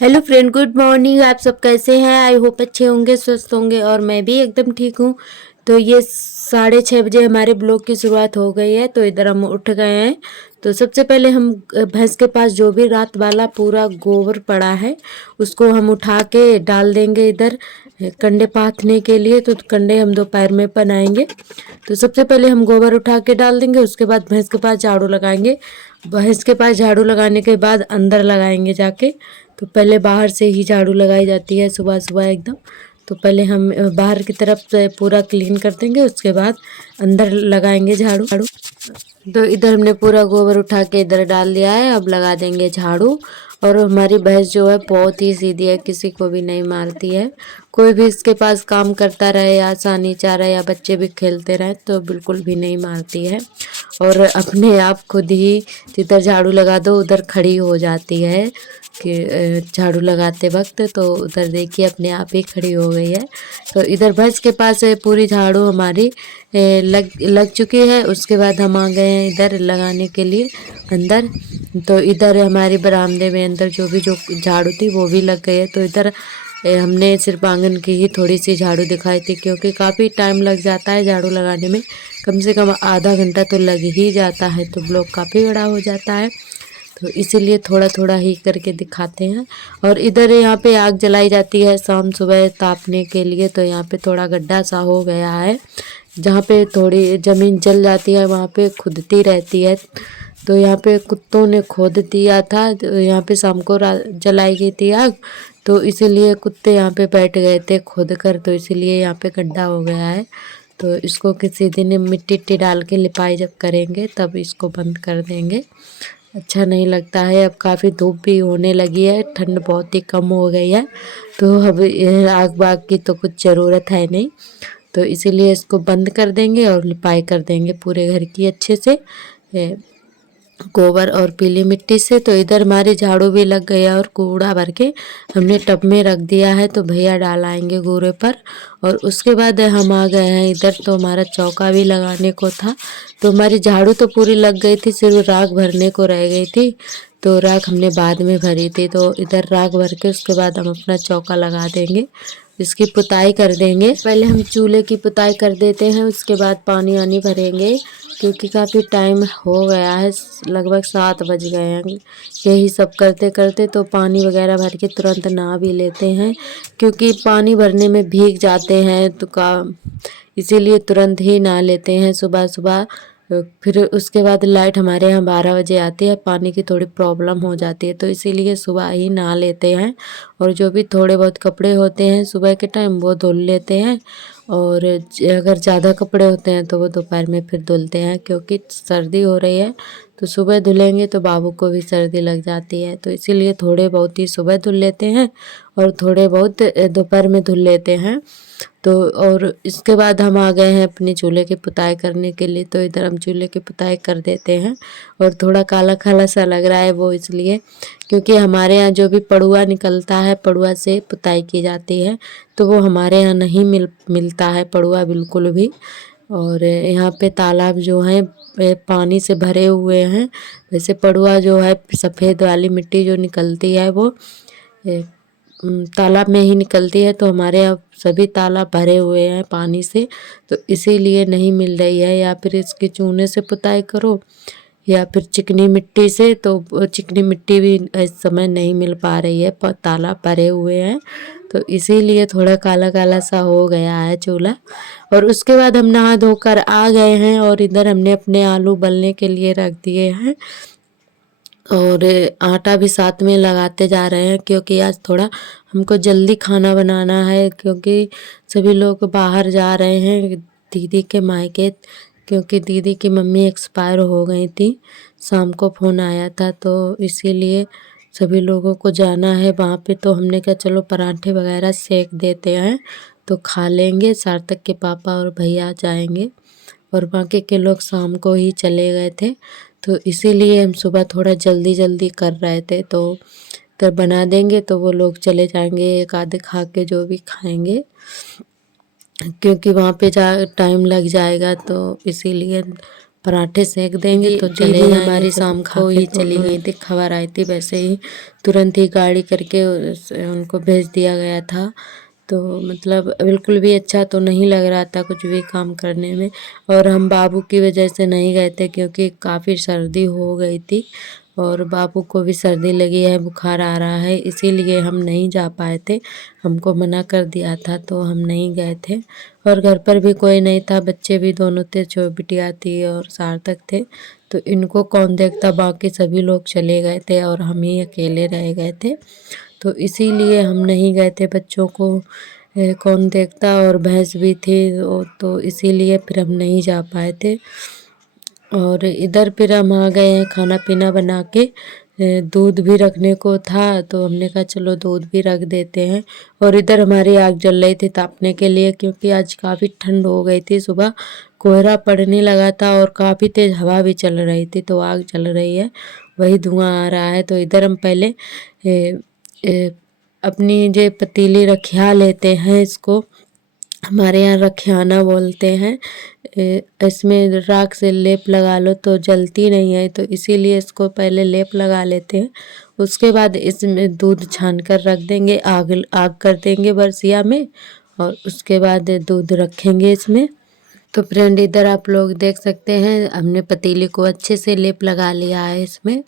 Hello friend, good morning. आप सब कैसे हैं? आई होप अच्छे होंगे, स्वस्थ होंगे और मैं भी एकदम ठीक हूँ। तो ये 6:30 बजे हमारे ब्लॉग की शुरुआत हो गई है। तो इधर हम उठ गए हैं। तो सबसे पहले हम भैंस के पास जो भी रात वाला पूरा गोबर पड़ा है उसको हम उठा के डाल देंगे इधर कंडे पाथने के लिए। तो कंडे हम दोपहर में बनाएंगे। तो सबसे पहले हम गोबर उठा के डाल देंगे, उसके बाद भैंस के पास झाड़ू लगाएंगे। भैंस के पास झाड़ू लगाने के बाद अंदर लगाएंगे जाके। तो पहले बाहर से ही झाड़ू लगाई जाती है सुबह सुबह एकदम। तो पहले हम बाहर की तरफ से पूरा क्लीन कर देंगे, उसके बाद अंदर लगाएंगे झाड़ू झाड़ू। तो इधर हमने पूरा गोबर उठा के इधर डाल दिया है। अब लगा देंगे झाड़ू। और हमारी भैंस जो है बहुत ही सीधी है, किसी को भी नहीं मारती है। कोई भी इसके पास काम करता रहे या सानी चाह रहा या बच्चे भी खेलते रहे तो बिल्कुल भी नहीं मारती है। और अपने आप खुद ही जिधर झाड़ू लगा दो उधर खड़ी हो जाती है कि झाड़ू लगाते वक्त। तो उधर देखिए अपने आप ही खड़ी हो गई है। तो इधर भैंस के पास पूरी झाड़ू हमारी लग चुकी है। उसके बाद हम आ गए हैं इधर लगाने के लिए अंदर। तो इधर हमारे बरामदे में अंदर जो झाड़ू थी वो भी लग गई है। तो इधर हमने सिर्फ आंगन की ही थोड़ी सी झाड़ू दिखाई थी, क्योंकि काफ़ी टाइम लग जाता है झाड़ू लगाने में। कम से कम आधा घंटा तो लग ही जाता है, तो ब्लॉक काफ़ी बड़ा हो जाता है। तो इसीलिए थोड़ा थोड़ा ही करके दिखाते हैं। और इधर यहाँ पे आग जलाई जाती है शाम सुबह तापने के लिए। तो यहाँ पे थोड़ा गड्ढा सा हो गया है, जहाँ पे थोड़ी ज़मीन जल जाती है वहाँ पे खुदती रहती है। तो यहाँ पे कुत्तों ने खोद दिया था। तो यहाँ पे शाम को जलाई गई थी आग, तो इसीलिए कुत्ते यहाँ पे बैठ गए थे खोद कर। तो इसीलिए यहाँ पे गड्ढा हो गया है। तो इसको किसी दिन मिट्टी इट्टी डाल के लिपाई जब करेंगे तब इसको बंद कर देंगे। अच्छा नहीं लगता है। अब काफ़ी धूप भी होने लगी है, ठंड बहुत ही कम हो गई है। तो अब आग बाग की तो कुछ ज़रूरत है नहीं। तो इसीलिए इसको बंद कर देंगे और लिपाई कर देंगे पूरे घर की अच्छे से गोबर और पीली मिट्टी से। तो इधर हमारी झाड़ू भी लग गया और कूड़ा भर के हमने टब में रख दिया है। तो भैया डाल आएंगे कूड़े पर। और उसके बाद हम आ गए हैं इधर। तो हमारा चौका भी लगाने को था। तो हमारी झाड़ू तो पूरी लग गई थी, सिर्फ राख भरने को रह गई थी। तो राख हमने बाद में भरी थी। तो इधर राख भर के उसके बाद हम अपना चौका लगा देंगे, इसकी पुताई कर देंगे। पहले हम चूल्हे की पुताई कर देते हैं, उसके बाद पानी वानी भरेंगे, क्योंकि काफ़ी टाइम हो गया है, लगभग 7 बज गए हैं। यही सब करते करते तो पानी वगैरह भर के तुरंत नहा भी लेते हैं, क्योंकि पानी भरने में भीग जाते हैं तो इसीलिए तुरंत ही नहा लेते हैं सुबह सुबह। फिर उसके बाद लाइट हमारे यहाँ 12 बजे आती है, पानी की थोड़ी प्रॉब्लम हो जाती है, तो इसीलिए सुबह ही नहा लेते हैं। और जो भी थोड़े बहुत कपड़े होते हैं सुबह के टाइम वो धुल लेते हैं। और अगर ज़्यादा कपड़े होते हैं तो वो दोपहर में फिर धुलते हैं, क्योंकि सर्दी हो रही है। तो सुबह धुलेंगे तो बाबू को भी सर्दी लग जाती है, तो इसीलिए थोड़े बहुत ही सुबह धुल लेते हैं और थोड़े बहुत दोपहर में धुल लेते हैं। तो और इसके बाद हम आ गए हैं अपने चूल्हे की पुताई करने के लिए। तो इधर हम चूल्हे की पुताई कर देते हैं। और थोड़ा काला काला सा लग रहा है वो इसलिए क्योंकि हमारे यहाँ जो भी पड़ुआ निकलता है, पड़ुआ से पुताई की जाती है। तो वो हमारे यहाँ नहीं मिलता है पड़ुआ बिल्कुल भी। और यहाँ पे तालाब जो हैं पानी से भरे हुए हैं। वैसे पड़ुआ जो है सफ़ेद वाली मिट्टी जो निकलती है वो तालाब में ही निकलती है। तो हमारे यहाँ सभी तालाब भरे हुए हैं पानी से, तो इसीलिए नहीं मिल रही है। या फिर इसके चूने से पुताई करो या फिर चिकनी मिट्टी से, तो चिकनी मिट्टी भी इस समय नहीं मिल पा रही है, तालाब भरे हुए हैं। तो इसीलिए थोड़ा काला काला सा हो गया है चूल्हा। और उसके बाद हम नहा धोकर आ गए हैं और इधर हमने अपने आलू उबलने के लिए रख दिए हैं। और आटा भी साथ में लगाते जा रहे हैं, क्योंकि आज थोड़ा हमको जल्दी खाना बनाना है, क्योंकि सभी लोग बाहर जा रहे हैं दीदी के मायके, क्योंकि दीदी की मम्मी एक्सपायर हो गई थी। शाम को फ़ोन आया था, तो इसीलिए सभी लोगों को जाना है वहाँ पे। तो हमने कहा चलो पराठे वगैरह सेक देते हैं तो खा लेंगे। सार्थक के पापा और भैया जाएंगे और बाकी के लोग शाम को ही चले गए थे। तो इसीलिए हम सुबह थोड़ा जल्दी जल्दी कर रहे थे। तो बना देंगे तो वो लोग चले जाएंगे, एक आधे खा के जो भी खाएंगे, क्योंकि वहाँ पे जा टाइम लग जाएगा। तो इसीलिए पराठे सेक देंगे तो चले हमारी शाम को ही चली गई थी। खबर आई थी, वैसे ही तुरंत ही गाड़ी करके उनको भेज दिया गया था। तो मतलब बिल्कुल भी अच्छा तो नहीं लग रहा था कुछ भी काम करने में। और हम बाबू की वजह से नहीं गए थे क्योंकि काफ़ी सर्दी हो गई थी और बाबू को भी सर्दी लगी है, बुखार आ रहा है, इसीलिए हम नहीं जा पाए थे। हमको मना कर दिया था तो हम नहीं गए थे। और घर पर भी कोई नहीं था, बच्चे भी दोनों थे, बिटिया थी और सार्थक थे। तो इनको कौन देखता, बाकी सभी लोग चले गए थे और हम ही अकेले रह गए थे। तो इसीलिए हम नहीं गए थे, बच्चों को कौन देखता, और भैंस भी थी तो इसीलिए फिर हम नहीं जा पाए थे। और इधर फिर हम आ गए हैं खाना पीना बना के। दूध भी रखने को था तो हमने कहा चलो दूध भी रख देते हैं। और इधर हमारी आग जल रही थी तापने के लिए, क्योंकि आज काफ़ी ठंड हो गई थी, सुबह कोहरा पड़ने लगा था और काफ़ी तेज़ हवा भी चल रही थी, तो आग जल रही है, वही धुआं आ रहा है। तो इधर हम पहले अपनी जो पतीली रखिया लेते हैं, इसको हमारे यहाँ रखियाना बोलते हैं। इसमें राख से लेप लगा लो तो जलती नहीं है, तो इसीलिए इसको पहले लेप लगा लेते हैं। उसके बाद इसमें दूध छान कर रख देंगे, आग कर देंगे बरसिया में, और उसके बाद दूध रखेंगे इसमें। तो फ्रेंड इधर आप लोग देख सकते हैं, हमने पतीली को अच्छे से लेप लगा लिया है इसमें।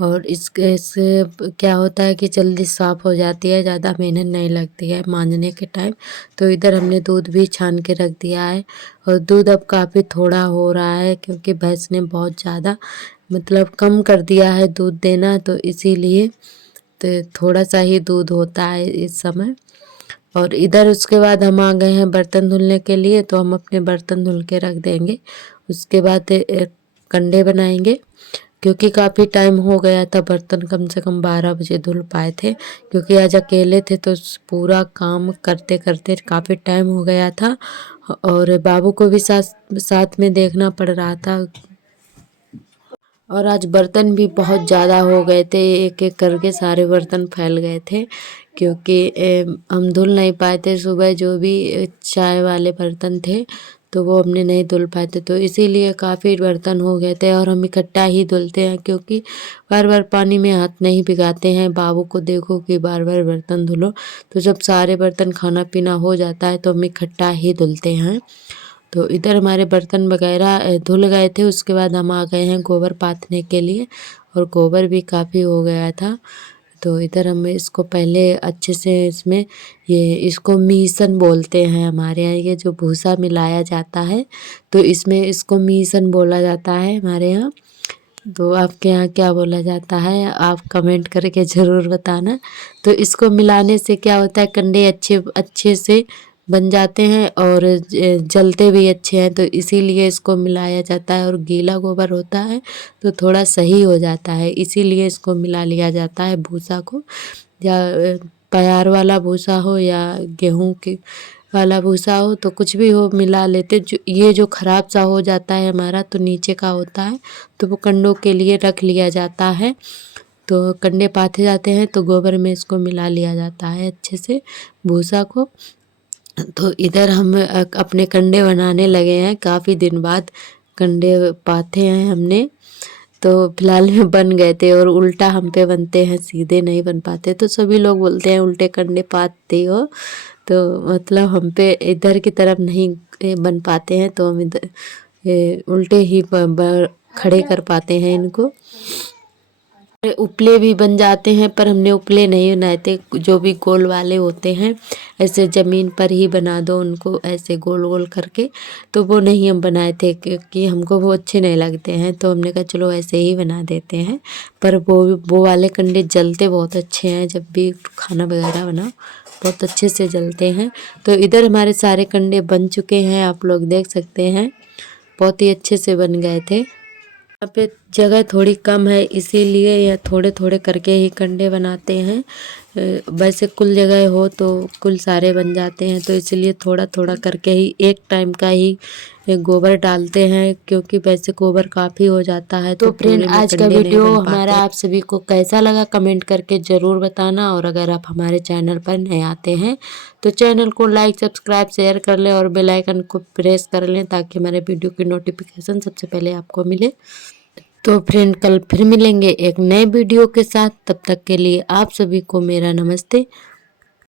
और इससे क्या होता है कि जल्दी साफ़ हो जाती है, ज़्यादा मेहनत नहीं लगती है मांजने के टाइम। तो इधर हमने दूध भी छान के रख दिया है। और दूध अब काफ़ी थोड़ा हो रहा है क्योंकि भैंस ने बहुत ज़्यादा मतलब कम कर दिया है दूध देना, तो इसीलिए तो थोड़ा सा ही दूध होता है इस समय। और इधर उसके बाद हम आ गए हैं बर्तन धुलने के लिए, तो हम अपने बर्तन धुल के रख देंगे। उसके बाद कंडे बनाएंगे, क्योंकि काफ़ी टाइम हो गया था, बर्तन कम से कम 12 बजे धुल पाए थे, क्योंकि आज अकेले थे तो पूरा काम करते करते काफ़ी टाइम हो गया था। और बाबू को भी साथ साथ में देखना पड़ रहा था। और आज बर्तन भी बहुत ज़्यादा हो गए थे, एक एक करके सारे बर्तन फैल गए थे, क्योंकि हम धुल नहीं पाए थे सुबह, जो भी चाय वाले बर्तन थे तो वो हमने नहीं धुल पाए थे, तो इसीलिए काफ़ी बर्तन हो गए थे। और हम इकट्ठा ही धुलते हैं, क्योंकि बार बार पानी में हाथ नहीं भिगाते हैं। बाबू को देखो कि बार बार बर्तन धुलो, तो जब सारे बर्तन खाना पीना हो जाता है तो हम इकट्ठा ही धुलते हैं। तो इधर हमारे बर्तन वगैरह धुल गए थे। उसके बाद हम आ गए हैं गोबर पाथने के लिए, और गोबर भी काफ़ी हो गया था। तो इधर हम इसको पहले अच्छे से इसमें इसको मीसन बोलते हैं हमारे यहाँ, ये जो भूसा मिलाया जाता है तो इसमें इसको मीसन बोला जाता है हमारे यहाँ। तो आपके यहाँ क्या बोला जाता है आप कमेंट करके ज़रूर बताना। तो इसको मिलाने से क्या होता है, कंडे अच्छे अच्छे से बन जाते हैं और जलते भी अच्छे हैं, तो इसीलिए इसको मिलाया जाता है। और गीला गोबर होता है तो थोड़ा सही हो जाता है, इसीलिए इसको मिला लिया जाता है भूसा को। या प्यार वाला भूसा हो या गेहूँ की वाला भूसा हो, तो कुछ भी हो मिला लेते। जो ख़राब सा हो जाता है हमारा, तो नीचे का होता है तो वो कंडों के लिए रख लिया जाता है। तो कंडे पाथे जाते हैं तो गोबर में इसको मिला लिया जाता है अच्छे से भूसा को। तो इधर हम अपने कंडे बनाने लगे हैं, काफ़ी दिन बाद कंडे पाथे हैं हमने। तो फिलहाल में बन गए थे, और उल्टा हम पे बनते हैं, सीधे नहीं बन पाते, तो सभी लोग बोलते हैं उल्टे कंडे पाते हो। तो मतलब हम पे इधर की तरफ नहीं बन पाते हैं, तो हम इधर उल्टे ही खड़े कर पाते हैं इनको। उपले भी बन जाते हैं, पर हमने उपले नहीं बनाए थे, जो भी गोल वाले होते हैं ऐसे ज़मीन पर ही बना दो उनको, ऐसे गोल गोल करके, तो वो नहीं हम बनाए थे, क्योंकि हमको वो अच्छे नहीं लगते हैं, तो हमने कहा चलो ऐसे ही बना देते हैं। पर वो वाले कंडे जलते बहुत अच्छे हैं, जब भी खाना वगैरह बनाओ बहुत अच्छे से जलते हैं। तो इधर हमारे सारे कंडे बन चुके हैं, आप लोग देख सकते हैं, बहुत ही अच्छे से बन गए थे। यहाँ पे जगह थोड़ी कम है, इसीलिए यह थोड़े थोड़े करके ही कंडे बनाते हैं। वैसे कुल जगह हो तो कुल सारे बन जाते हैं, तो इसलिए थोड़ा थोड़ा करके ही एक टाइम का ही गोबर डालते हैं, क्योंकि वैसे गोबर काफ़ी हो जाता है तो फ्रेंड आज का वीडियो हमारा आप सभी को कैसा लगा कमेंट करके ज़रूर बताना। और अगर आप हमारे चैनल पर नए आते हैं तो चैनल को लाइक सब्सक्राइब शेयर कर लें और बेल आइकन को प्रेस कर लें, ताकि हमारे वीडियो की नोटिफिकेशन सबसे पहले आपको मिले। तो फ्रेंड कल फिर मिलेंगे एक नए वीडियो के साथ, तब तक के लिए आप सभी को मेरा नमस्ते।